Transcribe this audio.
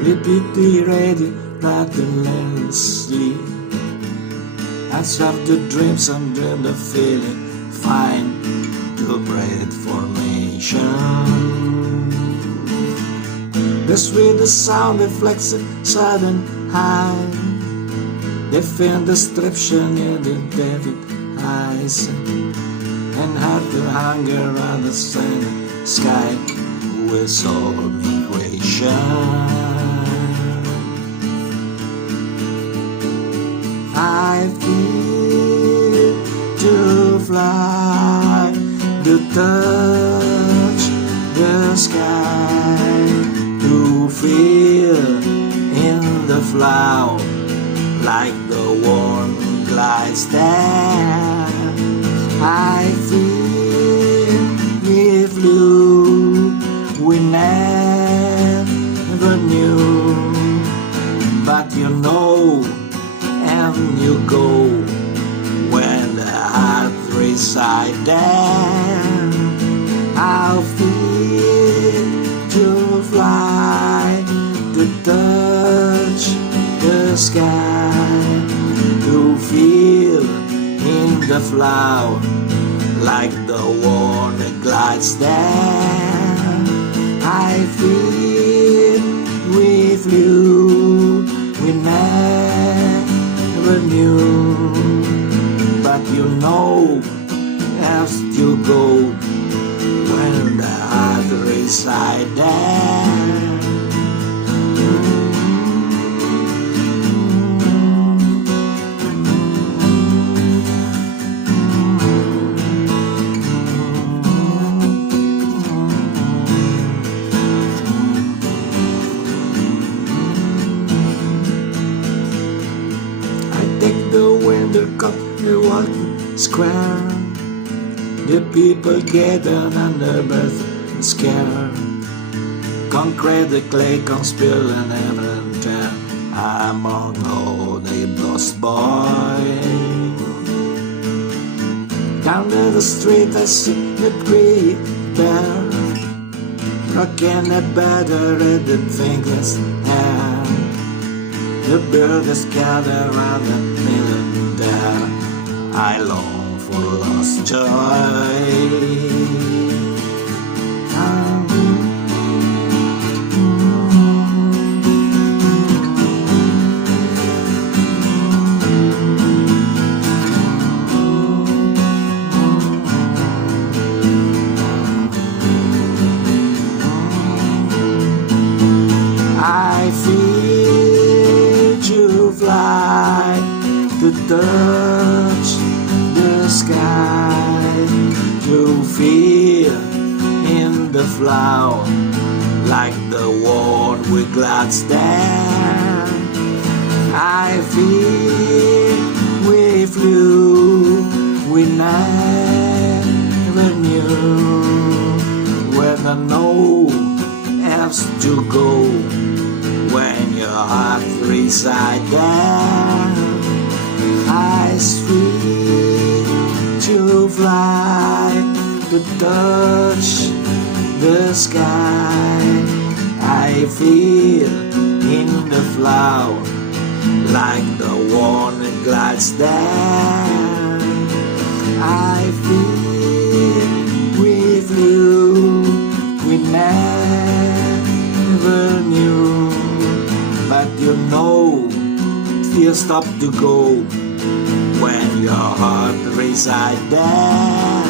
repeat ready relentlessly. I serve the dreams and dream the feeling, find to break formation. The sweetest sound reflects a sudden high. They feel description in the David eyes, and have the hunger on the sky with solve equation. I feel to fly, to touch the sky, to feel in the flower like the one glides there. I feel with you we never knew, but you know and you go when the heart resides there. I'll feel to fly, to touch the sky, to feel in the flower like the one that glides there. I feel with you we never knew, but you know as you go when the heart resides there. Take the winter cup, the walking square. The people gather under birth and scare. Concrete the clay can spill and heaven tear. I'm on all the lost boy. Down to the street I see the great bear, rocking a battered thinkless hair. The birds gather round the middle there. I long for lost joy. I feel to fly, to touch the sky, to feel in the flower like the one we glides there. I feel we flew, we never knew where the know else to go when your heart resides there. I sweet to fly, to touch the sky. I feel in the flower like the one that glides there. I feel with you we never knew, but you know you stop to go when your heart resides there.